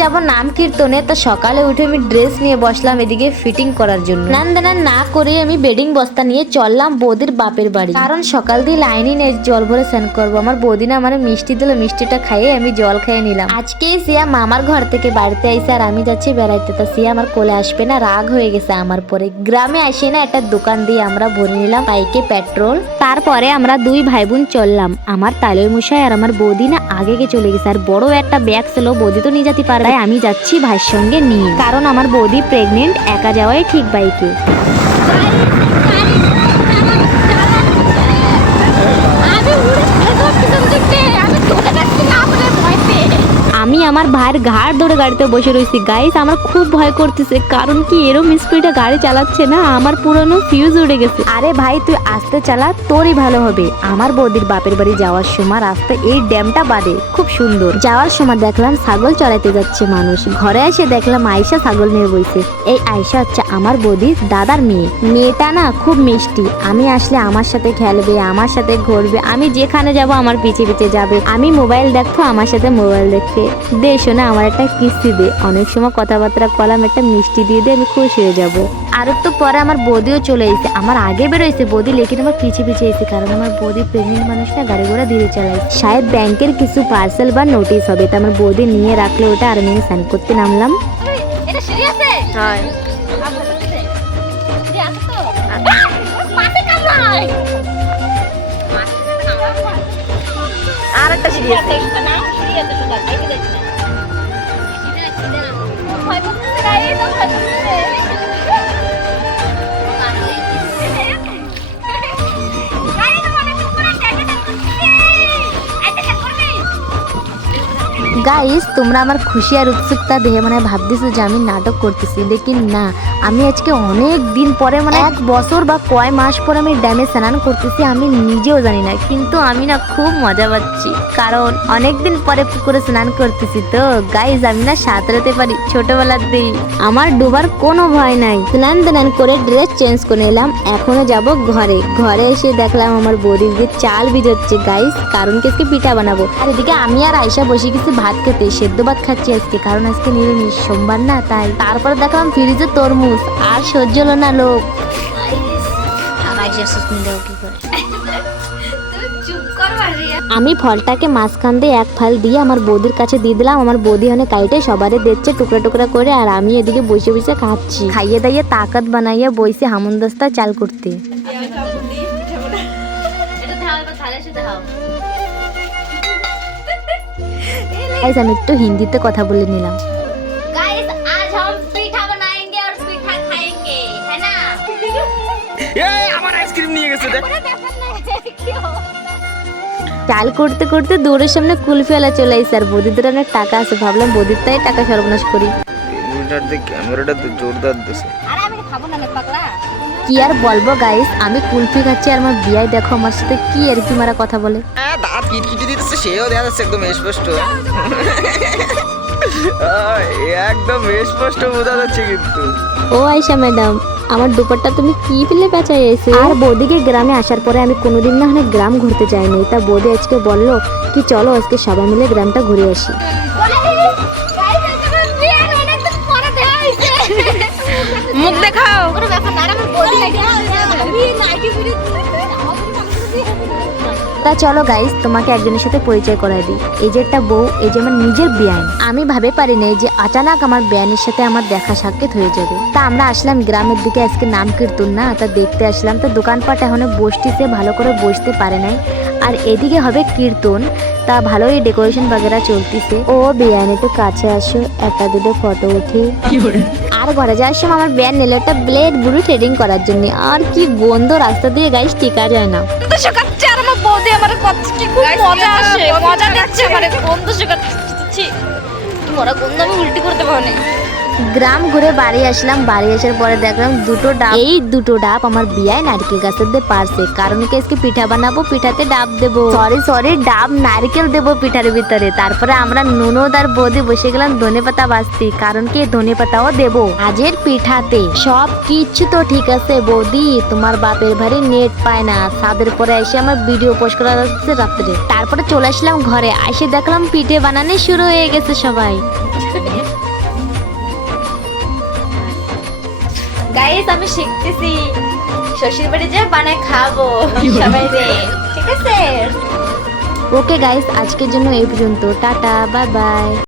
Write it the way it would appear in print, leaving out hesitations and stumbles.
যাব নাম কীর্তনে, তো সকালে উঠে আমি ড্রেস নিয়ে বসলাম এদিকে ফিটিং করার জন্য। নান না করে আমি বেডিং বস্তা নিয়ে চললাম বৌদির বাপের বাড়ি, কারণ সকাল দিয়ে লাইনই নেই জল ভরে স্নান করবো। আমার বৌদি না মানে মিষ্টি দিল, মিষ্টিটা খাইয়ে আমি জল খেয়ে নিলাম। আজকে সিয়া মামার ঘর থেকে বাড়িতে আইসে আর আমি যাচ্ছি বেড়াইতে, তো সিয়া আমার কোলে আসবে না, রাগ হয়ে গেছে আমার পরে। গ্রামে আসে না একটা দোকান দিয়ে আমরা ভরে নিলাম বাইকে পেট্রোল, তারপরে আমরা দুই ভাই বোন চললাম। আমার তালয় মশাই আর আমার বৌদি না আগে চলে গেছে, আর বড় একটা ব্যাগ ছিল, বৌদি তো নিয়ে যেতে পারে, তাই আমি যাচ্ছি ভাইয়ের সঙ্গে নিয়ে, কারণ আমার বৌদি প্রেগনেন্ট, একা যাওয়াই ঠিক বাইকে। আমি আমার ভাইয়ের ঘাড় ধরে গাড়িতে বসে রয়েছি। গাইস আমার খুব ভয় করতেছে, কারণ কি এরম স্পিডে গাড়ি চালাচ্ছে না, আমার পুরনো ফিউজ উড়ে গেছে। আরে ভাই তুই আস্তে চালা, তোরই ভালো হবে। আমার বৌদির বাপের বাড়ি যাওয়ার সময় রাস্তা এই ড্যামটা বাদে খুব সুন্দর। যাওয়ার সময় দেখলাম ছাগল চড়াইতে যাচ্ছে মানুষ, ঘরে এসে দেখলাম আয়শা ছাগল নিয়ে বইছে। এই আয়শা হচ্ছে আমার বৌদির দাদার মেয়ে। মেয়েটা না খুব মিষ্টি, আমি আসলে আমার সাথে খেলবে, আমার সাথে ঘুরবে, আমি যেখানে যাব আমার পিছে পিছে যাবে, আমি মোবাইল দেখবো আমার সাথে মোবাইল দেখবে। দে শোনা আমার একটা কিস্তি দে, অনেক সময় কথাবার্তা কলাম, একটা মিষ্টি দিয়ে দে, আমি খুশি হয়ে যাবো। আর একটু পরে আমার বৌদিও চলে এসেছে, আমার আগে বেরোইছে বৌদি, লেকিন আমার পিছিয়ে পিছিয়ে এসেছে, কারণ আমার বৌদি প্রেগনেন্ট মানুষ না, গাড়ি ঘোড়া ধীরে চালাই, শায়দ ব্যাংকের কিছু পার্সেল বা নোটিশ হবে, তো আমার বৌদি নিয়ে রাখলে ওটা, আর আমি সাইন করতে নামলাম। আর একটা সিঁড়ি আছে। গাইস তোমরা আমার খুশি আর উৎসুকতা দেখে মানে ভাবতেছো যে আমি নাটক করতেছি, লেকিন না, আমি আজকে অনেক দিন পরে মানে 1 বছর বা কয় মাস পরে আমি ড্যামে স্নান করতেছি, আমি নিজেও জানি না, কিন্তু আমি না খুব মজা পাচ্ছি, কারণ অনেকদিন পরে পুকুরে স্নান করতেছি। তো গাইস আমি না সাঁতরাতে পারি ছোটবেলার দিই, আমার ডুবার কোনো ভয় নাই। স্নান করে ড্রেস চেঞ্জ করে এলাম, এখনো যাব ঘরে। ঘরে এসে দেখলাম আমার বৌদির যে চাল ভিজাচ্ছে গাইস, কারণ কি আজকে পিঠা বানাবো। আর এদিকে আমি আর আয়শা বসে গেছি ভাত খেতে, সেদ্ধ ভাত খাচ্ছি আজকে, কারণ আজকে নিরামিষ সোমবার না, তাই। তারপরে দেখলাম ফ্রিজে তরমুজ, আর সহ্য হলো না লোক। আমি ফলটাকে মাঝখান দিয়ে এক ফাল দিয়ে আমার বৌদির কাছে দিয়ে দিলাম। আমার বৌদি অনেক কাইটে সবারে দিচ্ছে টুকরা টুকরা করে, আর আমি এদিকে বসে বসে খাচ্ছি। খাইয়ে দাইয়ে তাকাত বানাইয়া বইছে হামুনদস্তা চাল করতে। আমি একটু হিন্দিতে কথা বলে নিলাম। আমার আইসক্রিম নিয়ে গেছে। চাল করতে করতে দৌড়ের সামনে কুলফি আলা চলে আসছে, আর বৌদিদের অনেক টাকা আছে, ভাবলাম বৌদির তাই টাকা সর্বনাশ করি। ক্যামেরাটা জোরদার দিছে। কি আর বলবো গাইস, আমি কুলফি খাচ্ছি আর আমার বিয়াই দেখো আমার সাথে কি আর কি মারা কথা বলে। দাঁত কিটকিটি দিতেছে, সেও দেখা যাচ্ছে একদম স্পষ্ট। একদম স্পষ্ট বোঝা যাচ্ছে কিন্তু। ও আয়শা ম্যাডাম, আমার দুপাট্টা তুমি কি ফেলে বেচাই এসে? আর বৌদিকে গ্রামে আসার পরে আমি কোনোদিন না অনেক গ্রাম ঘুরতে যাইনি, তা বৌদি আজকে বললো কি চলো আজকে সবাই মিলে গ্রামটা ঘুরে আসি। মুখ দেখাও। তা চলো গাইস তোমাকে একজনের সাথে পরিচয় করাই দিই। এই যে একটা বউ, এই যে আমার নিজের বিয়ান। আমি ভাবে পারি নাই যে আচানক আমার বিয়ানের সাথে আমার দেখা সাক্ষাৎ হয়ে যাবে। তা আমরা আসলাম গ্রামের দিকে, আজকে নাম কীর্তন না, তা দেখতে আসলাম। তো দোকানপাট এখনো বসতেছে, ভালো করে বসতে পারে নাই, আর এদিকে হবে কীর্তন, তা ভালোই ডেকোরেশন বাগেরা চলতেছে। ও বিয়ান একটু কাছে আসো, একটা দুটো ফটো উঠি। আর ঘরে যাওয়ার সময় আমার বিয়ান নিল একটা ব্লেড বুড়ি থ্রেডিং করার জন্য, আর কি গন্ধ রাস্তা দিয়ে গাইস টিকা যায় না। বৌদি আমার কি খুব মজা আসে, মজা দিচ্ছে মানে গন্ধ শুকাচ্ছি, তোমার গন্ধ আমি উল্টি করতে পারি। গ্রাম ঘুরে বাড়ি আসলাম, বাড়ি আসার পরে দেখলাম দুটো ডাব, এই দুটো ডাব আমার বিয়ায় নারকেল গাছের দিয়ে পারছে, কারণ কি আজকে পিঠা বানাবো, পিঠাতে ডাব দেবো, সরি ডাব নারকেল দেবো পিঠার ভিতরে। তারপরে আমরা ননদ আর বৌদি বসে গেলাম ধনে পাতা বাছতে, কারণ কি ধনে পাতাও দেবো আজের পিঠাতে। সব কিছু তো ঠিক আছে বৌদি, তোমার বাপের ভারী নেট পায় না, ছাদের পরে এসে আমার ভিডিও পোস্ট করা যাচ্ছে রাত্রে। তারপরে চলে আসলাম ঘরে, এসে দেখলাম পিঠে বানানো শুরু হয়ে গেছে সবাই। গাইস আমি শিখতেছি, শ্বশুর বাড়ি যে বানায় খাবো সবাই রে, ঠিক আছে? ওকে গাইস, আজকের জন্য এই পর্যন্ত। Tata, bye bye.